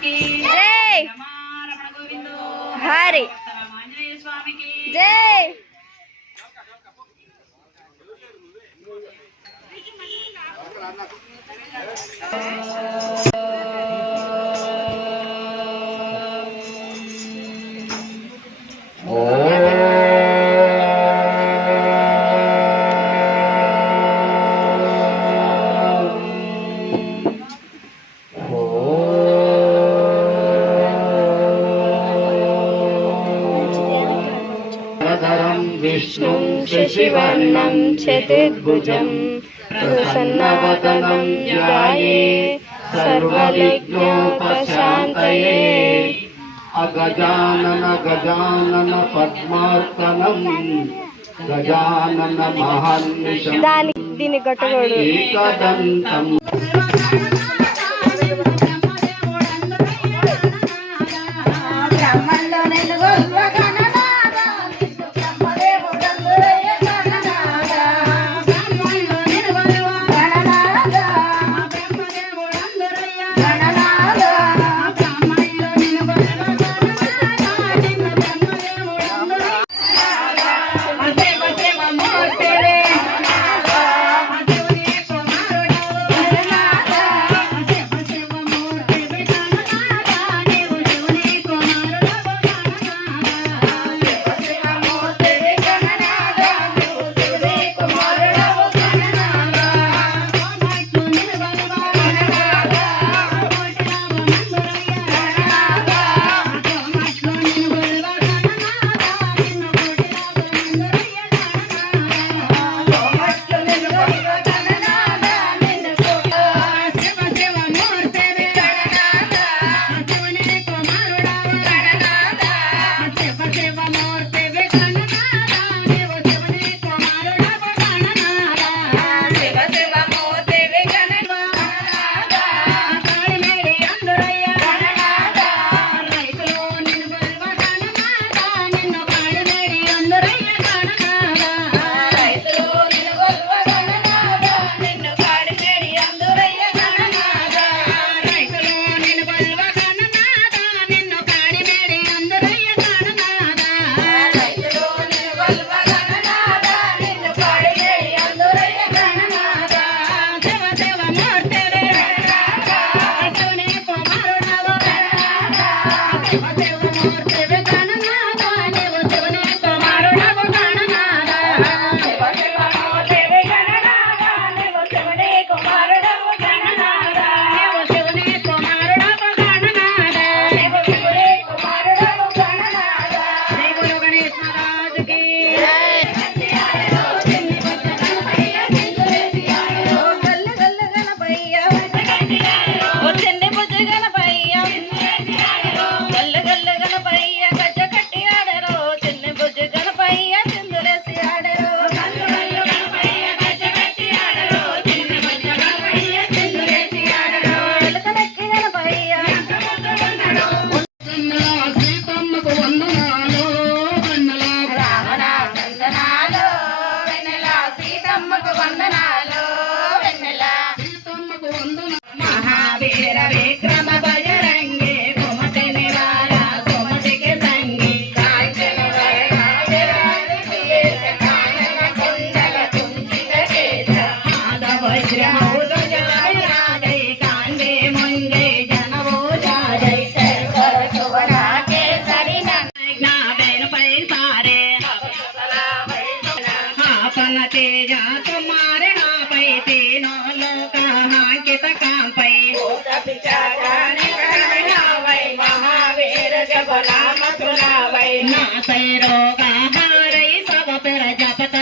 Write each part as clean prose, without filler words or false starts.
స్వామికి జై రమారమణ గోవిందో హరి ఆంజనేయ స్వామికి జై विष्णु शशिवर्णं चतुर्भुजं प्रसन्नवदनं ध्याये सर्वविघ्नोपशान्तये अगजानन गजानन पद्मार्कनं गजानन महान्निशं దీని గట్టగోడు एकदन्तं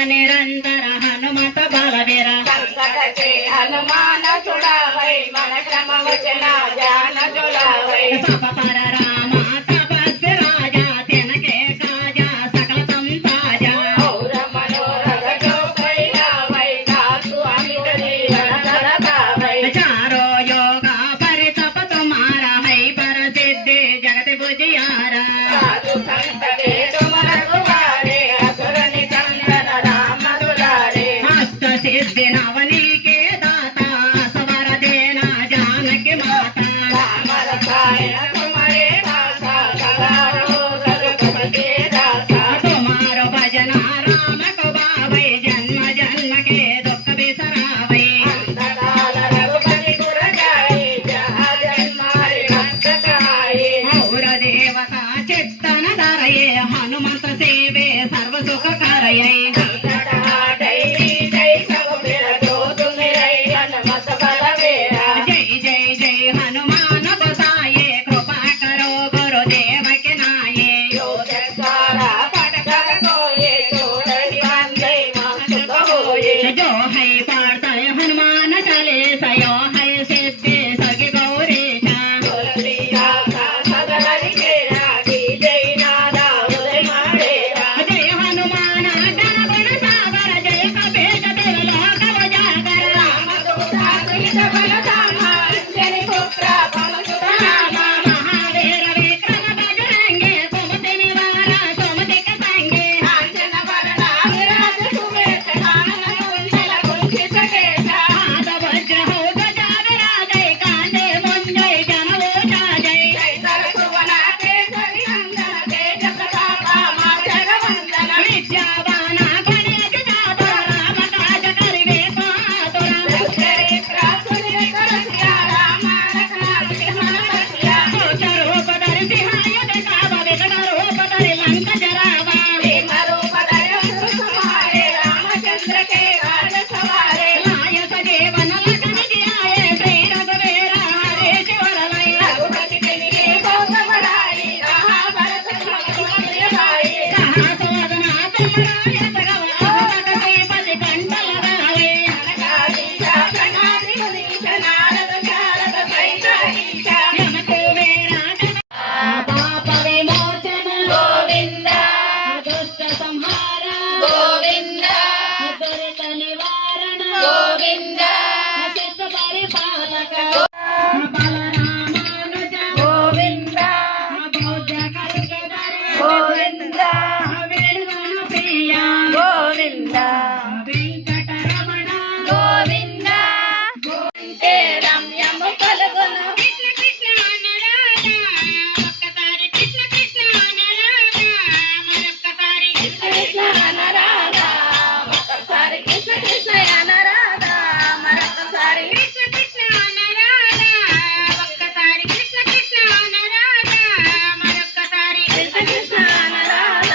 निरंतर हनुमत बलवीर हनुमान छुड़ावै मन क्रम वचन जान जुड़ावै सब पर राम तपस्वी राजा तिनके काजा सकल संताजा और मनोरथ जो कैलावै दासु अमित जीवन धरतावै चारो योगा परितप तुम्हारा है पर सिद्धि जगत बुझियारा साधु संत के तुम रघुवारे असुर निकंदन राम दुलारे हस्त सिद्धि नवनी के दाता सवर देना जानकी माता राम रसायन వచ్చిన రామకు బావై జన్మ జన్మకే దుఃఖ బిసరావై అంతకాల రఘుపతి గురజాయి జన్మారి భక్తకాయి ఔర దేవత చిత్తన ధరయే హనుమంత సేవే సర్వ సుఖకరయై జై జై జై హనుమాన బసాయే కృపా కరో గురుదేవ के नाये जो है पढ़ता है हनुमान चालीसा यो है सिद्धि सगी गौरीशा जय हनुमान गण गुण सागर जय कपीश तिल लोक उजागर महावीर विक्रम बजरंगी सुमति निवार सुमति के संगी हाथ वज्र हो ध्वजा विराजय कांधे मुंजय जन ऊंचा जय विद्यावान गणेश जादर राम काज करिवे कातुर सोच रूप धरि सिंहाय दिखाव विकट रूप धरि लंक जरावा लाय सजीवन लखन जियाए श्री रघुवीर हरीश वरलय कहा सोदना तुम्हारा भगवा श्रीपति कंठ लगावे यम कुबेरा पाप विमोचन दुष्ट संहार दुरित निवारण सिद्ध परिपालक बलरामानुज बौद्ध कल्पधर वेणुगण प्रिया వెంకటరమణ కృష్ణ కృష్ణ అనరాధ ఒక్కసారి కృష్ణ కృష్ణ అనరాధ మరొక్కసారి కృష్ణ కృష్ణ అనరాధ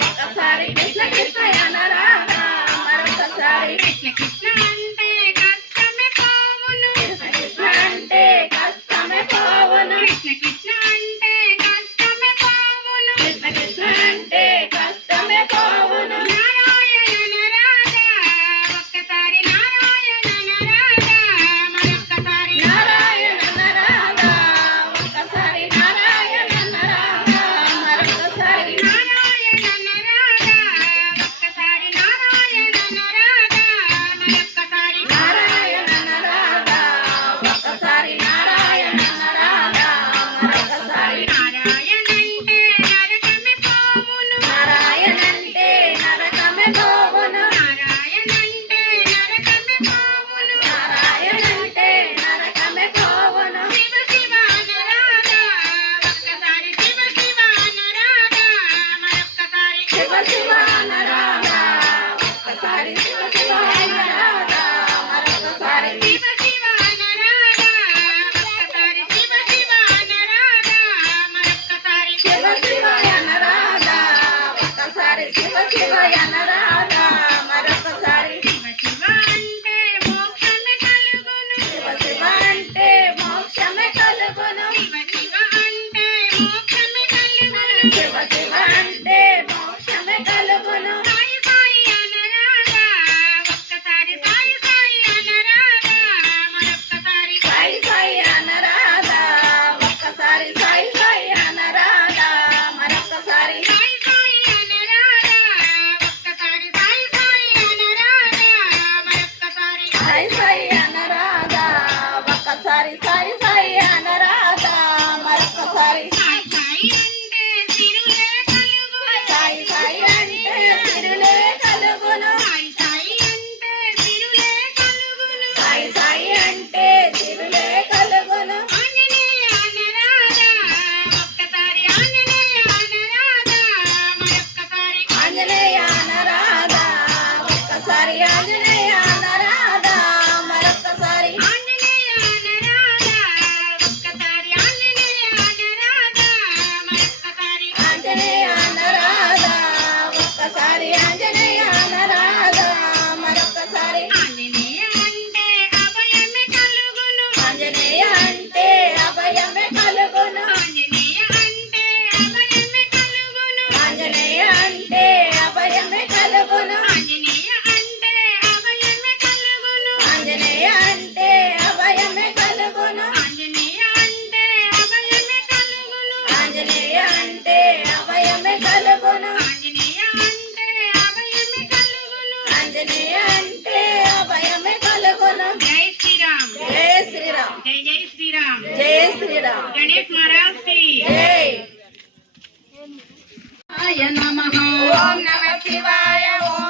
ఒక్కసారి కృష్ణ కృష్ణ అనరాధ మరొక్కసారి కృష్ణ కృష్ణ అంటే కష్టమే పోవును కృష్ణ కృష్ణ అంటే కష్టమే పోవును నారాయణ నరాధ ఒక్కసారి నారాయణ నరాధ మరొక్కసారి నారాయణ నరాధ ఒక్కసారి నారాయణ నరాధ మరొక్కసారి నారాయణంటే నరకమే పోవును నారాయణంటే నరకమే పోవును శివ శివ నరాధ ఒక్కసారి శివ శివ నరాధ మరొక్కసారి శివ శివ నరాధ ఒక్కసారి శివ శివ నరాధ మరొక్కసారి శివ శివ నరాధ ఒక్కసారి శివ శివ నరాధ మరొక్కసారి శివ శివ నరాధ ఒక్కసారి శివ శివ నరాధ మరొక్కసారి శివ శివ అంటే మోక్షమే కలుగును శివ శివ అంటే మోక్షమే కలుగును సాయి సాయి అనరాధ ఒక్కసారి సాయి సాయి అనరాధ మరొక్కసారి సాయి సాయి అనరాధ ఒక్కసారి సాయి సాయి అనరాధ మరొక్కసారి సాయి సాయి అనరాధ ఒక్కసారి जय श्री राम गणेश महाराज की जय आय नमः ओम नमः शिवाय ओम